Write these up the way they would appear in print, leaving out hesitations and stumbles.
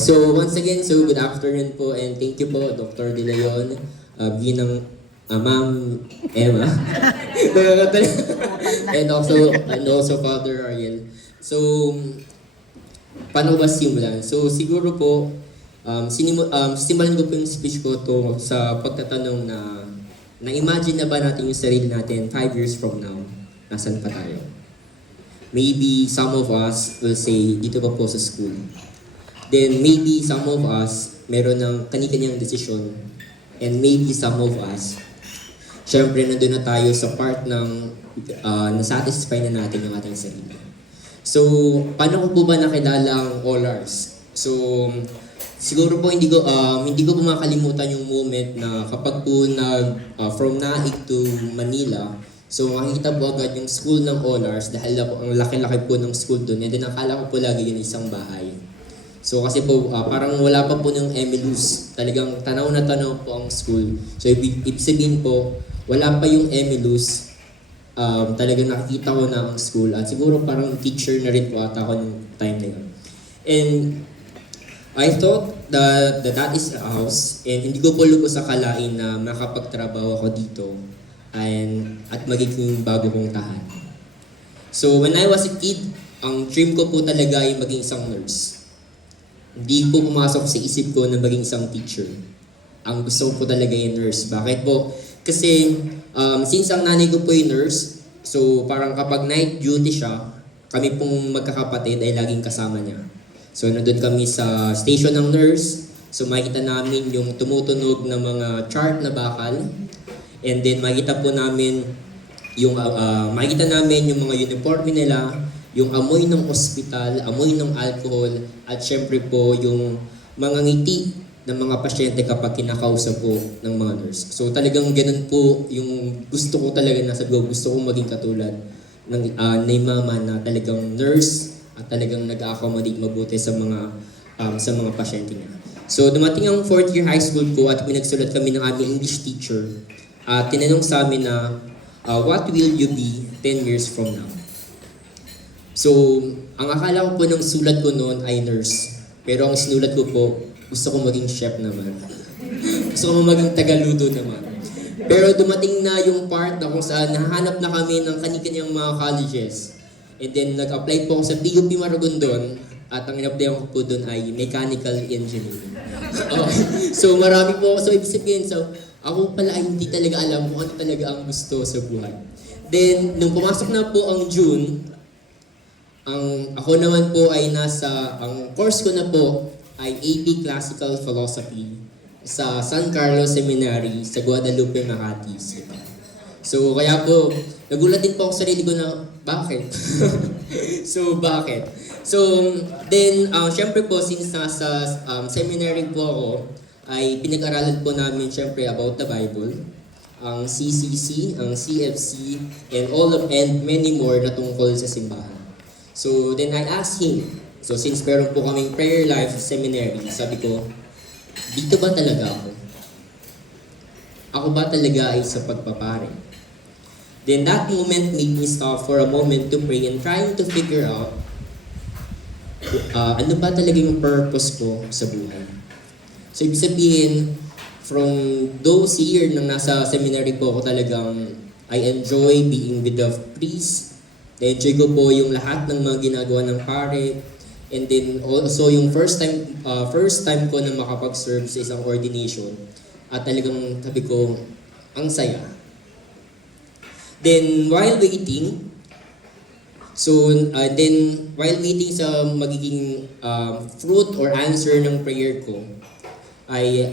So once again, so good afternoon po and thank you po Dr. De Leon, Ginang Ma'am Emma, and also Father Ariel. So paano ba simulan? So siguro po simulan ko po yung speech ko to sa pagtatanong na na-imagine na ba natin yung sarili natin 5 years from now? Nasaan pa tayo? Maybe some of us will say dito pa po sa school. Then maybe some of us meron ng kani-kanyang desisyon, and maybe some of us syempre nandun na tayo sa part ng nasatisfy na natin yung ating sarili. So, paano ko po ba nakilala ang All-Ars? So, siguro po hindi ko po makalimutan yung moment na kapag po from Naig to Manila, so makikita po agad yung school ng All-Ars dahil ang laki-laki po ng school doon, and then akala ko po lagi yun isang bahay. So kasi po parang wala pa po ng Emilus. Talagang tanaw na tanaw po ang school. So ibig sabihin po, wala pa yung Emilus. Talagang nakikita ko na ang school. At siguro parang teacher na rin po ata ako ng time na yun. And I thought that is a house. And hindi ko po lubos sa kalain na makapagtrabaho ako dito. At magiging bago kong tahan. So when I was a kid, ang dream ko po talaga ay maging isang nurse. Hindi po pumasok sa isip ko na maging isang teacher. Ang gusto ko po talaga yung nurse. Bakit po? Kasi since ang nanay ko po yung nurse, so parang kapag night duty siya, kami pong magkakapatid ay laging kasama niya. So nandun kami sa station ng nurse, so makikita namin yung tumutunog na mga chart na bakal, and then makikita po namin yung mga uniforme nila, yung amoy ng ospital, amoy ng alcohol, at syempre po yung mga ngiti ng mga pasyente kapag kinakausap po ng mga nurse. So talagang ganun po yung gusto ko talaga gusto kong maging katulad ng mama na talagang nurse at talagang nag-accommodate mabuti sa mga pasyente niya. So dumating ang 4th year high school ko at pinagsulat kami ng aming English teacher at tinanong sa amin na what will you be 10 years from now? So, ang akala ko po ng sulat ko noon ay nurse. Pero ang sinulat ko po, gusto ko maging chef naman. Gusto ko maging tagaluto naman. Pero dumating na yung part na kung saan nahanap na kami ng kani-kanyang mga colleges. And then nag-apply po ako sa PUP Maragondon at ang in-applyan ko po doon ay mechanical engineering. So marami po ako sa ibig sabihin. So ako pala ay hindi talaga alam kung ano talaga ang gusto sa buhay. Then nung pumasok na po ang June, ako naman po ay ang course ko na po ay AP Classical Philosophy sa San Carlos Seminary sa Guadalupe, Makati. So kaya po, nagulat din po ako sa sarili ko na, bakit? Bakit? So then, syempre po, since nasa seminary po ako, ay pinag-aralan po namin syempre about the Bible, ang CCC, ang CFC, and many more na tungkol sa simbahan. So then I asked him, so since meron po kaming prayer life seminary, sabi ko, dito ba talaga ako? Ako ba talaga ay sa pagpapare? Then that moment made me stop for a moment to pray and trying to figure out ano ba talaga yung purpose ko sa buhay. So ibig sabihin, from those years nang nasa seminary po ako talagang I enjoy being with the priest. Na-enjoy ko po yung lahat ng mga ginagawa ng pare. And then also yung first time ko na makapag-serve sa isang ordination. At talagang sabi ko, ang saya. Then while waiting sa magiging fruit or answer ng prayer ko, I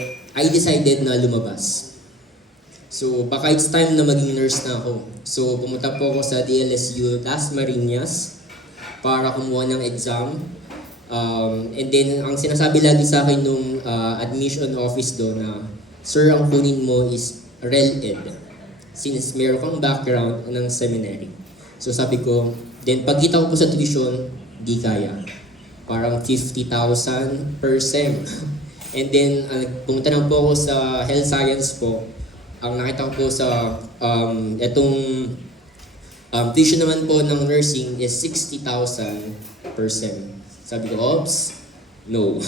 decided na lumabas. So, baka it's time na maging nurse na ako. So, pumunta po ako sa DLSU Las Marinas para kumuha ng exam. And then, ang sinasabi lagi sa akin nung admission office doon na, Sir, ang kunin mo is REL-ED. Since meron kang background ng seminary. So, sabi ko, then pagkita ko po sa tuition, di kaya. Parang 50,000 per sem. And then, pumunta na po ako sa health science po. Ang nakita ko po sa tuition naman po ng nursing is 60,000 per sem. Sabi ko, oops, No.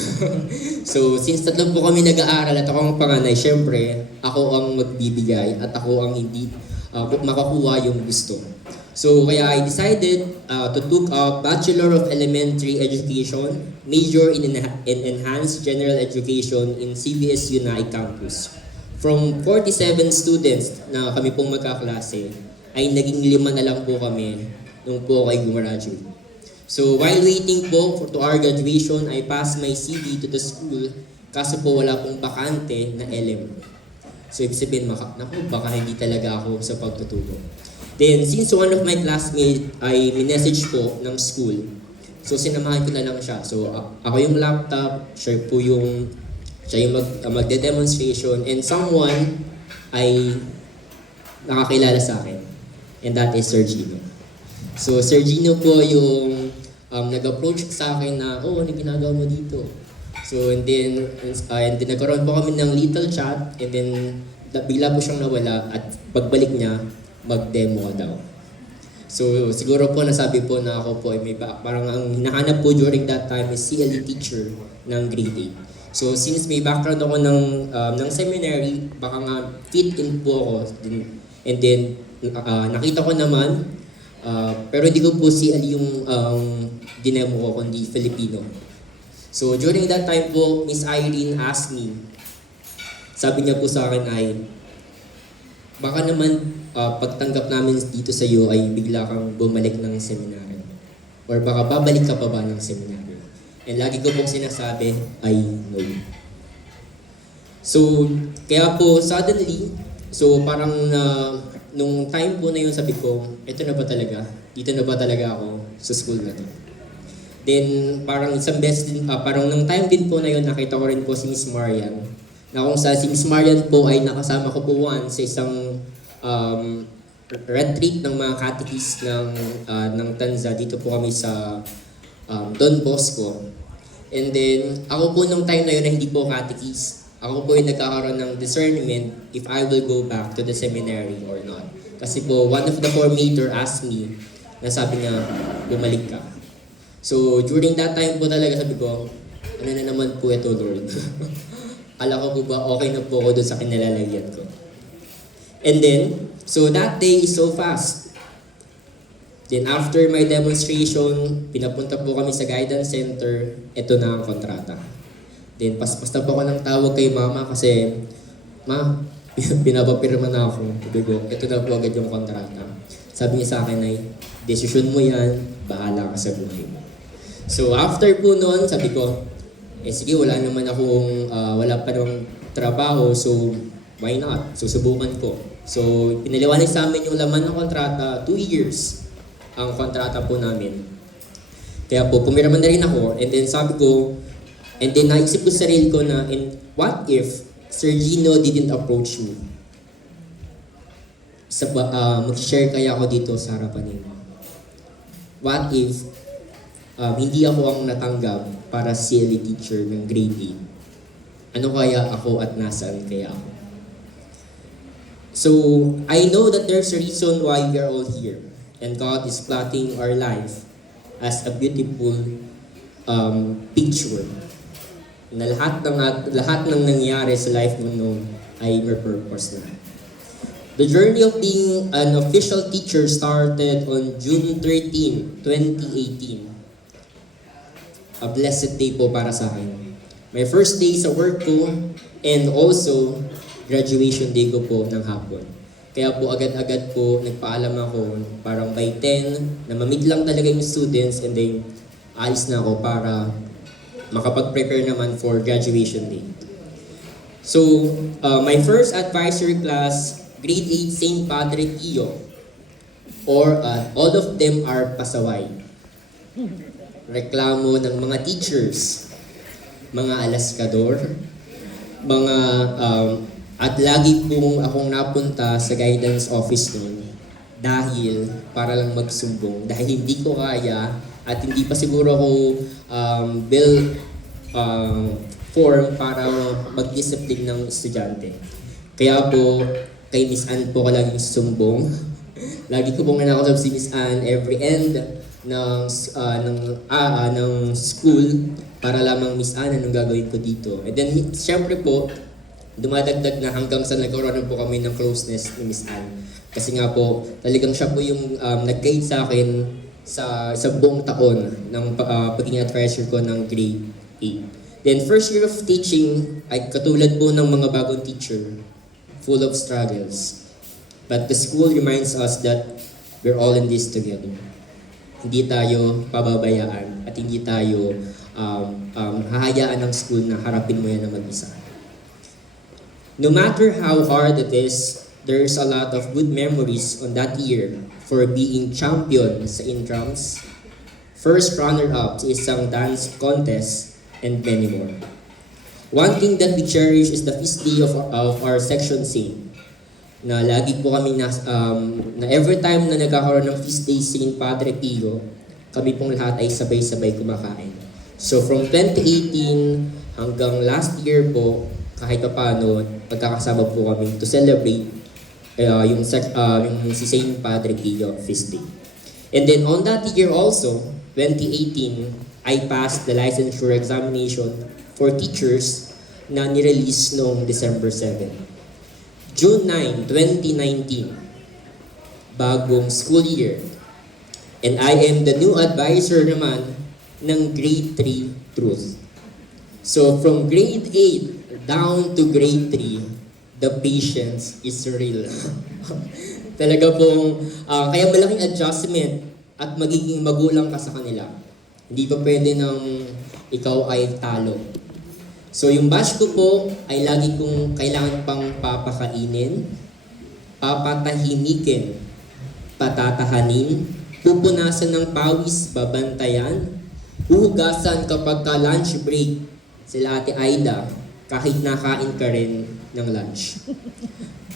So, since tatlo po kami nag-aaral at ako ang panganay, syempre, ako ang magbibigay at ako ang hindi makakuha yung gusto. So, kaya I decided to took a Bachelor of Elementary Education, major in Enhanced General Education in CBS Unai Campus. From 47 students na kami pong magkaklase, ay naging 5 na lang po kami nung po ako ay gumraduate. So while waiting po to our graduation, I passed my CV to the school kaso po wala pong bakante na LM. So ibig sabihin, naku, baka hindi talaga ako sa pagtuturo. Then since one of my classmates ay minessage po ng school, so sinamahan ko na lang siya. So ako yung laptop, siya yung magde-demonstration, and someone ay nakakilala sa akin. And that is Sir Gino. So Sir Gino po yung nag-approach sa akin na, ano ginagawa mo dito? So and then nagkaroon po kami ng little chat, and then bigla po siyang nawala at pagbalik niya, mag-demo daw. So siguro po nasabi po na ako po ay parang ang hinahanap po during that time is CLE teacher ng grade 8. So since may background ako ng seminary, baka nga fit in po ako. And then nakita ko naman, pero hindi ko po CLE yung dinemo ko, kundi Filipino. So during that time po, Miss Irene asked me, sabi niya po sa akin ay, baka naman pagtanggap namin dito sa iyo ay bigla kang bumalik ng seminary. Or baka babalik ka pa ba ng seminary? And lagi ko pong sinasabi ay no. So kaya po suddenly, so parang nung time po na yun sabi ko, ito na ba talaga? Dito na ba talaga ako sa school na to? Then parang isang beses din, parang nung time din po na yun, nakita ko rin po si Miss Marian. Na kung sa si Miss Marian po ay nakasama ko po once sa isang retreat ng mga catechist ng Tanza. Dito po kami sa Don Bosco. And then ako po nung time na yun na hindi po catechist, ako po yung nagkakaroon ng discernment if I will go back to the seminary or not. Kasi po, one of the formator asked me, na sabi niya, bumalik ka. So, during that time po talaga sabi ko, ano na naman po ito, Lord? Ala ko po ba, okay na po ako doon sa kinalalagyan ko. And then, so that day is so fast. Then after my demonstration, pinapunta po kami sa guidance center, ito na ang kontrata. Then paspas na po ako ng tawag kay mama kasi, ma, pinapapirma na ako. Sabi ko, ito na po agad yung kontrata. Sabi niya sa akin ay, desisyon mo yan, bahala ka sa buhay mo. So after po noon, sabi ko, sige, wala naman akong, wala pa ng trabaho, so why not? So subukan ko. So pinaliwanag sa amin yung laman ng kontrata, 2 years ang kontrata po namin. Kaya po, pumirma na rin ako, and then sabi ko, and then naisip ko sa sarili ko na, and what if Sir Gino didn't approach me? Mag-share kaya ako dito sa harapan niyo. What if hindi ako ang natanggap para CLE teacher ng grade 8? Ano kaya ako at nasaan kaya ako? So, I know that there's a reason why we are all here. And God is plotting our life as a beautiful picture. Na lahat ng nangyari sa life mo noon ay may purpose na. The journey of being an official teacher started on June 13, 2018. A blessed day po para sa akin. My first day sa work ko and also graduation day ko po ng hapon. Kaya po agad-agad po nagpaalam ako, parang by 10, na mamid lang talaga yung students, and then alis na ako para makapag-prepare naman for graduation day. So, my first advisory class, grade 8 St. Padre Pio, or all of them are pasaway. Reklamo ng mga teachers, mga alaskador, mga at lagi pong akong napunta sa guidance office noon dahil para lang magsumbong, dahil hindi ko kaya at hindi pa siguro ako form para mag-discipline ng estudyante. Kaya po, kay Miss Ann po ko laging sumbong. Lagi ko pong nanakausap si Miss Ann every end ng school para lamang Miss Anne, anong gagawin ko dito? And then, syempre po, dumadagdag na hanggang sa nagkaroon po kami ng closeness ni Miss Anne. Kasi nga po, talagang siya po yung nag-guide sa akin sa buong taon ng pagiging advisor ko ng grade 8. Then first year of teaching ay katulad po ng mga bagong teacher, full of struggles. But the school reminds us that we're all in this together. Hindi tayo pababayaan at hindi tayo hahayaan ng school na harapin mo yan na mag-isa. No matter how hard it is, there's a lot of good memories on that year for being champion sa intrams, first runner-up sa isang dance contest, and many more. One thing that we cherish is the feast day of our section scene. Na lagi po kami na every time na nagkakaroon ng feast day St. Padre Pio, kami pong lahat ay sabay-sabay kumakain. So from 2018 hanggang last year po, kahit pa paano, pagkakasama po kami to celebrate yung si St. Padre Pio Feast Day. And then on that year also, 2018, I passed the licensure examination for teachers na nirelease noong December 7. June 9, 2019, bagong school year. And I am the new advisor naman ng grade 3 truth. So from grade 8 down to grade 3, the patience is real. Talaga pong, kaya malaking adjustment at magiging magulang ka sa kanila. Hindi pa pwede nang ikaw ay talo. So yung batch ko po ay lagi kong kailangan pang papakainin, papatahimikin, patatahanin, pupunasan ng pawis, babantayan, hugasan kapag ka lunch break sila Ate Aida, kahit nakain ka rin ng lunch.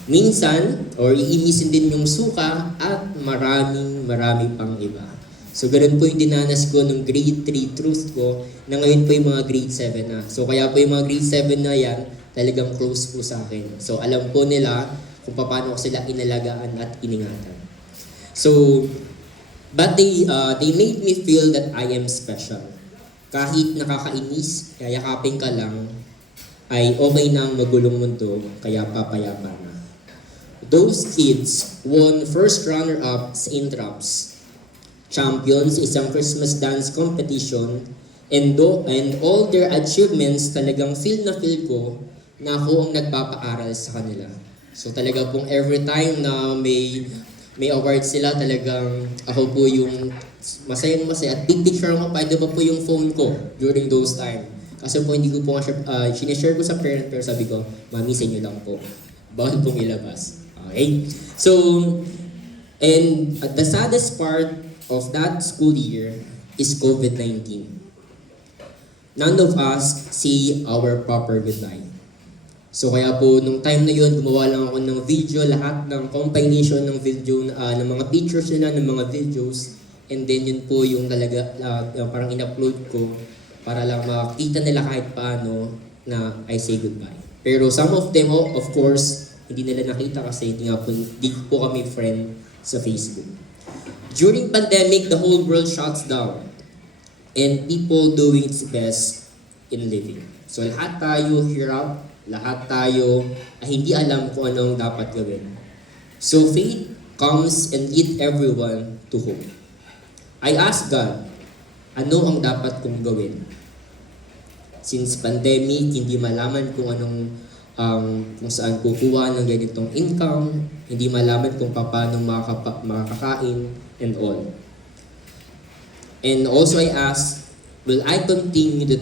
Minsan, or iimisin din yung suka at marami pang iba. So, ganun po yung dinanas ko nung grade 3 truth ko na ngayon po yung mga grade 7 na. So, kaya po yung mga grade 7 na yan, talagang close po sa akin. So, alam po nila kung paano ko sila inalagaan at iningatan. So, but they made me feel that I am special. Kahit nakakainis, yayakapin ka lang, ay okay nang magulong mundo, kaya papayapa na. Those kids won first runner-up sa intraps, champions isang Christmas dance competition, and all their achievements talagang feel ko na ako ang nagpapaaral sa kanila. So talaga pong every time na may awards sila, talagang ako po yung masaya at big picture ko pa, pa po yung phone ko during those time. Kasi po hindi ko po nga sinishare ko sa parent, pero sabi ko, mami, sa inyo lang po. Bawal pong ilabas. Okay? So, and the saddest part of that school year is COVID-19. None of us see our proper goodbye. So kaya po, nung time na yun, gumawa lang ako ng video, lahat ng combination ng video, ng mga pictures nila, ng mga videos, and then yun po yung talaga, parang in-upload ko, para lang makita nila kahit paano na I say goodbye. Pero some of them, of course, hindi nila nakita kasi hindi po kami friend sa Facebook. During pandemic, the whole world shuts down and people doing its best in living. So lahat tayo hirap, lahat tayo hindi alam kung anong dapat gawin. So faith comes and lead everyone to hope. I ask God, ano ang dapat kong gawin? Since pandemic, hindi malaman kung anong kung saan kukuha ng ganitong income, hindi malaman kung paano makakakain and all. And also I ask, will I continue the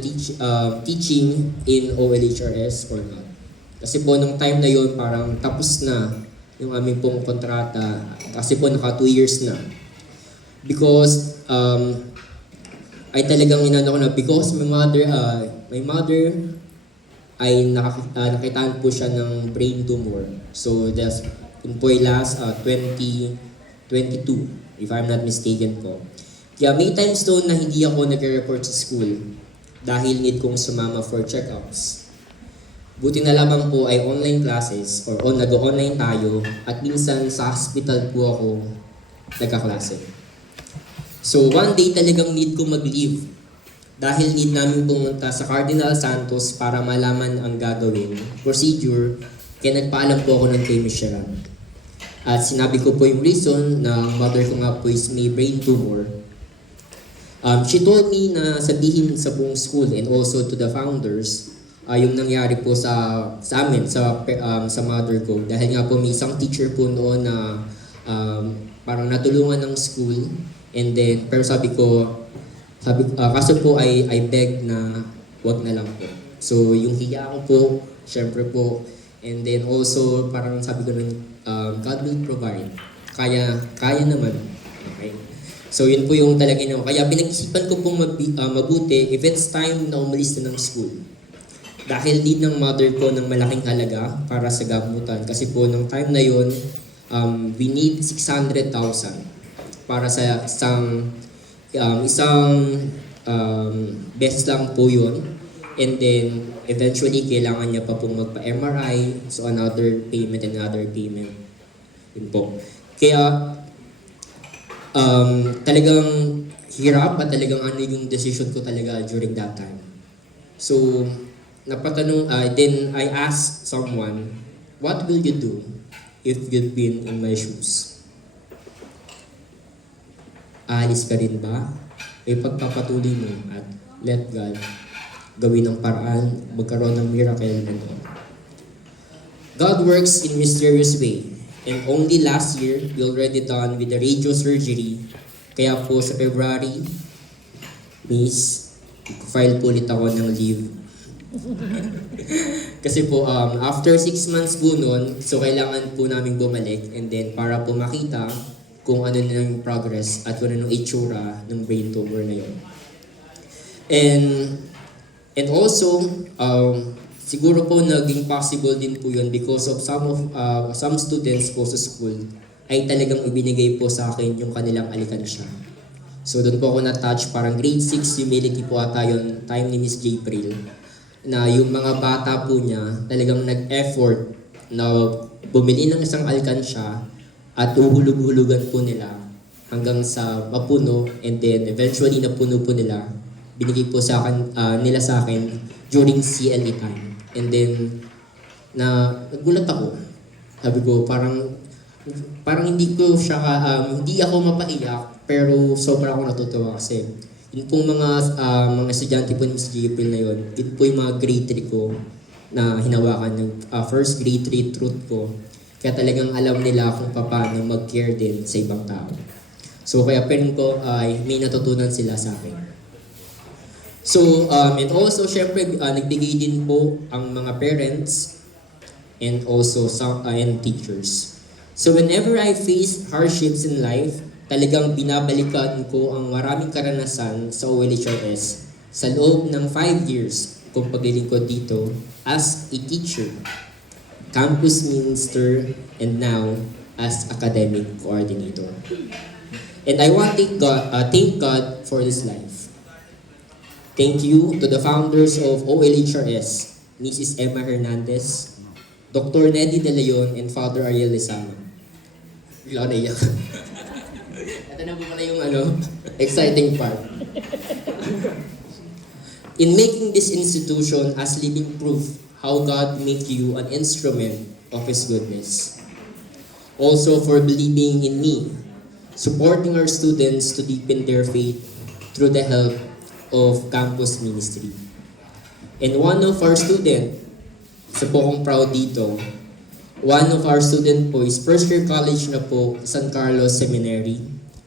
teaching in OLHRS or not? Kasi po nung time na yun, parang tapos na yung aming pong kontrata kasi po naka 2 years na. Because ay talagang inano ko na because my mother ay nakitaan po siya ng brain tumor. So that's yun po ay last 2022 if I'm not mistaken po. Kaya may times doon na hindi ako nag-report sa school dahil need kong sumama for check-ups. Buti na lamang po ay online classes or nag-online tayo at minsan sa hospital po ako nagkaklase. So one day talagang need ko mag-leave dahil need namin pumunta sa Cardinal Santos para malaman ang gagawin, procedure, kaya nagpaalam po ako ng kay Miss Sharon. At sinabi ko po yung reason na ang mother ko nga po is may brain tumor. She told me na sabihin sa buong school and also to the founders yung nangyari po sa amin, sa mother ko. Dahil nga po may isang teacher po noon na parang natulungan ng school, and then, pero kaso po I beg na wag na lang po. So yung hiya ko po, syempre po, and then also parang sabi ko nun, God will provide. Kaya naman. Okay? So yun po yung talaga naman. Kaya pinag-isipan ko pong mabuti if it's time na umalis na ng school. Dahil din ng mother ko ng malaking halaga para sa gamutan. Kasi po nung time na yun, we need 600,000 para sa isang best lang po yun. And then, eventually, kailangan niya pa pong magpa-MRI. So, another payment. Yun po. Kaya, talagang hirap at talagang ano yung decision ko talaga during that time. So, then I asked someone, what will you do if you'd been in my shoes? Aalis ka rin ba? Pagpapatuloy mo at let God gawin ng paraan, magkaroon ng miracle and all. God works in mysterious way. And only last year, we already done with the radio surgery. Kaya po sa February, file po ulit ako ng leave. Kasi po, after 6 months po nun, so kailangan po namin bumalik and then para po makita kung ano na yung progress at kung ano yung itsura ng brain tumor na yun. And also, siguro po naging possible din po yun because of some students po sa school ay talagang ibinigay po sa akin yung kanilang alikansya. So doon po ako na-touch, parang grade 6 humility po ata yun, time ni Miss J. April, na yung mga bata po niya talagang nag-effort na bumili ng isang alikansya at uhulug-hulugan po nila hanggang sa mapuno, and then eventually napuno po nila. Binigay po nila sa akin during CLE time. And then, nagulat ako. Sabi ko, parang hindi ako mapaiyak, pero sobra ako natutuwa kasi yun pong mga estudyante po ni Ms. April na yun, yun po yung mga grade 3 ko na hinawakan ng first grade 3 truth ko. Kaya talagang alam nila kung paano mag-care din sa ibang tao. So kaya parang ko ay may natutunan sila sa akin. So, and also, syempre, nagbigay din po ang mga parents and also and teachers. So, whenever I face hardships in life, talagang binabalikan ko ang maraming karanasan sa OLHRS sa loob ng 5 years kung paglilingkod dito as a teacher, campus minister, and now as academic coordinator. And I want to thank God for this life. Thank you to the founders of OLHRS, Mrs. Emma Hernandez, Dr. Neddy De Leon, and Father Ariel Lezama. Bigla na iyak. Ito na po pala yung exciting part. In making this institution as living proof how God make you an instrument of His goodness. Also for believing in me, supporting our students to deepen their faith through the help of campus ministry. And one of our student, isa po akong proud dito, one of our student po is first year college na po, San Carlos Seminary,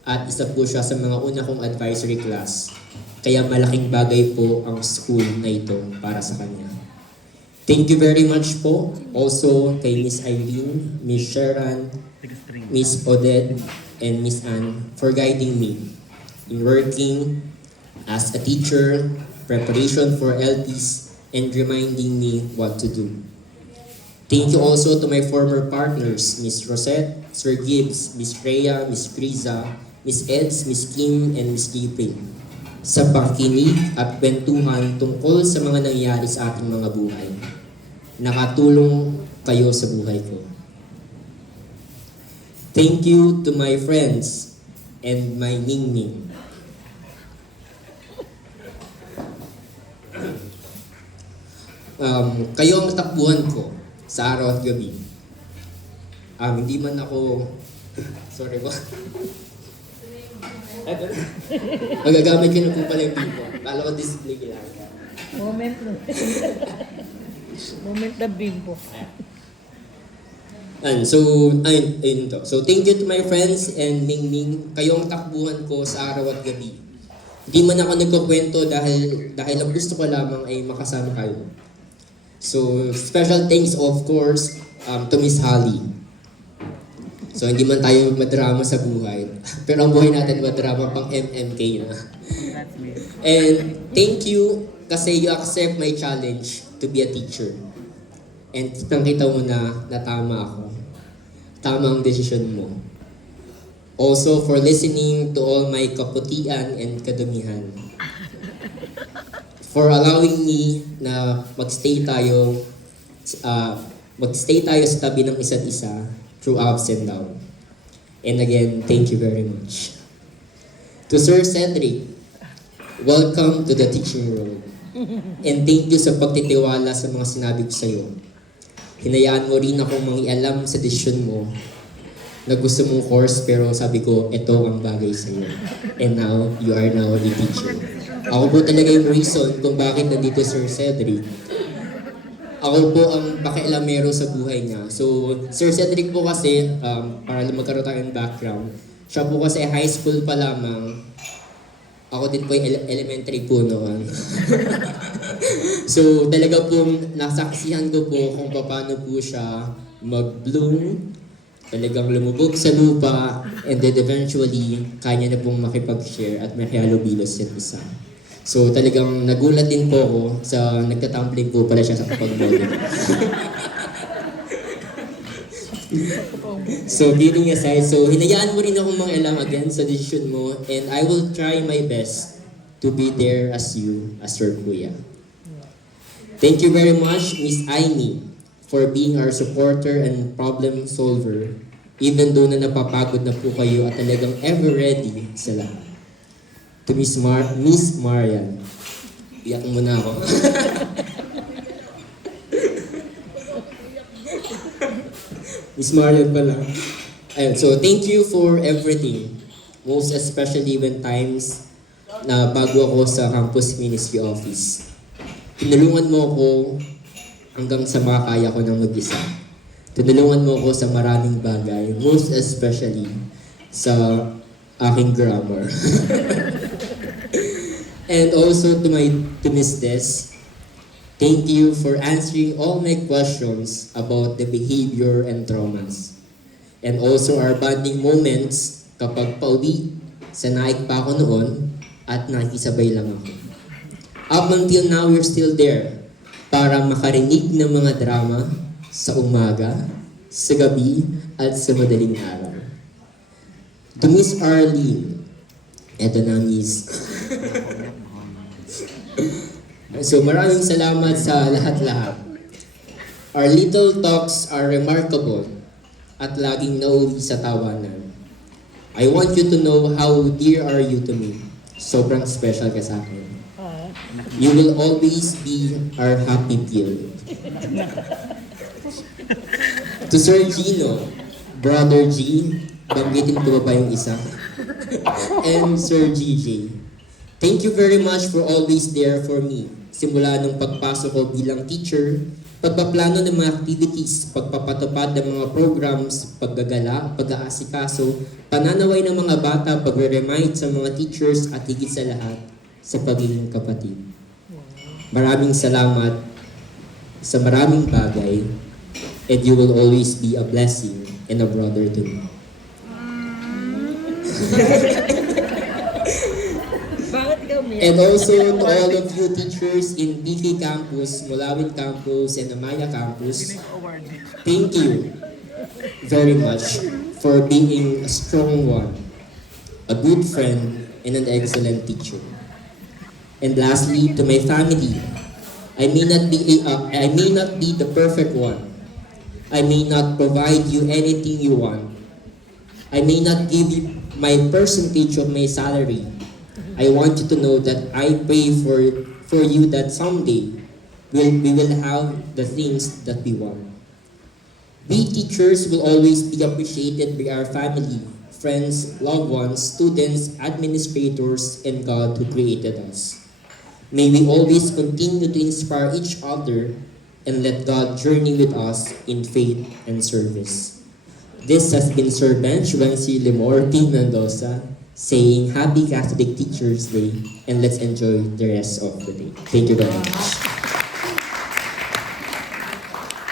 at isa po siya sa mga una kong advisory class. Kaya malaking bagay po ang school na ito para sa kanya. Thank you very much po also kay Miss Irene, Miss Sharon, Miss Odette, and Miss Anne for guiding me in working as a teacher, preparation for LPs, and reminding me what to do. Thank you also to my former partners, Miss Rosette, Sir Gibbs, Miss Freya, Miss Friza, Miss Eds, Miss Kim, and Miss April sa pakikinig at kwentuhan tungkol sa mga nangyayari sa ating mga buhay. Nakatulong kayo sa buhay ko. Thank you to my friends and my Ning Ning. kayo ang takbuhan ko sa araw at gabi. Hindi man ako... Sorry po. Magagamit ko na po pala yung bimbo. Kala ko display ko lang. Moment na. Moment na bimbo. Ayun to. So, thank you to my friends and Ningning. Kayo ang takbuhan ko sa araw at gabi. Hindi man ako nagkukwento dahil ang gusto ko lamang ay makasama kayo. So, special thanks of course to Miss Holly. So, hindi man tayo madrama sa buhay. Pero ang buhay natin madrama pang MMK na. And thank you kasi you accept my challenge to be a teacher. And kitang-kita mo na tama ako. Tama ang desisyon mo. Also for listening to all my kaputian and kadumihan. For allowing me na magstay tayo sa tabi ng isa't isa through ups and downs. And again, thank you very much. To Sir Cedric, welcome to the teaching world. And thank you sa pagtitiwala sa mga sinabi ko sa iyo. Hinayaan mo rin akong mangialam sa desisyon mo na gusto mong course pero sabi ko, ito ang bagay sa iyo. And now, you are now a teacher. Ako po talaga yung reason kung bakit nandito Sir Cedric. Ako po ang pakialamero sa buhay niya. So, Sir Cedric po kasi, para magkaroon tayo ng background, siya po kasi high school pa lamang. Ako din po yung elementary po noon. So, talaga pong nasaksihan ko po kung paano po siya mag-bloom, talagang lumubog sa lupa, and then eventually, kanya na pong makipag-share at makihalubilo sa isa. So talagang nagulat din po ako sa nagtatumbling po pala siya sa kapag-model. So kidding aside, so hinayaan mo rin akong mangialam again sa decision mo, and I will try my best to be there as you, as your kuya. Thank you very much, Miss Aimee, for being our supporter and problem solver, even though na napapagod na po kayo at talagang ever ready sa lahat. To Miss Marian. Iyak muna ako. Miss Marian pala. Ayun, so thank you for everything. Most especially when times na bago ako sa campus ministry office. Tinulungan mo ako hanggang sa makakaya ko ng mag-isa. Tinulungan mo ako sa maraming bagay. Most especially sa aking grammar. And also to Miss Des, thank you for answering all my questions about the behavior and traumas. And also our bonding moments kapag pauwi sa naik pa ako noon at nakikisabay lang ako. Up until now, you're still there para makarinig ng mga drama sa umaga, sa gabi, at sa madaling araw. To Miss Arlene, eto na Miss. So maraming salamat sa lahat-lahat. Our little talks are remarkable at laging nauwi sa tawanan. I want you to know how dear are you to me. Sobrang special ka sa akin. You will always be our happy pill. To Sir Gino, Brother G, banggitin ko ba yung isa? And Sir GJ, thank you very much for always there for me. Simula nung pagpasok ko bilang teacher, pagpaplano ng mga activities, pagpapatupad ng mga programs, paggagala, pag-aasikaso, pananaway ng mga bata, pagre-remind sa mga teachers at higit sa lahat, sa pagiging kapatid. Maraming salamat sa maraming bagay, and you will always be a blessing and a brother to me. And also to all of you teachers in BK Campus, Mulawin Campus, and Amaya Campus, thank you very much for being a strong one, a good friend, and an excellent teacher. And lastly, to my family, I may not be the perfect one. I may not provide you anything you want. I may not give you my percentage of my salary. I want you to know that I pray for you that someday we will have the things that we want. We teachers will always be appreciated by our family, friends, loved ones, students, administrators, and God who created us. May we always continue to inspire each other and let God journey with us in faith and service. This has been Sir Bench Wency Limor P. Mendoza saying Happy Catholic Teachers Day, and let's enjoy the rest of the day. Thank you very much.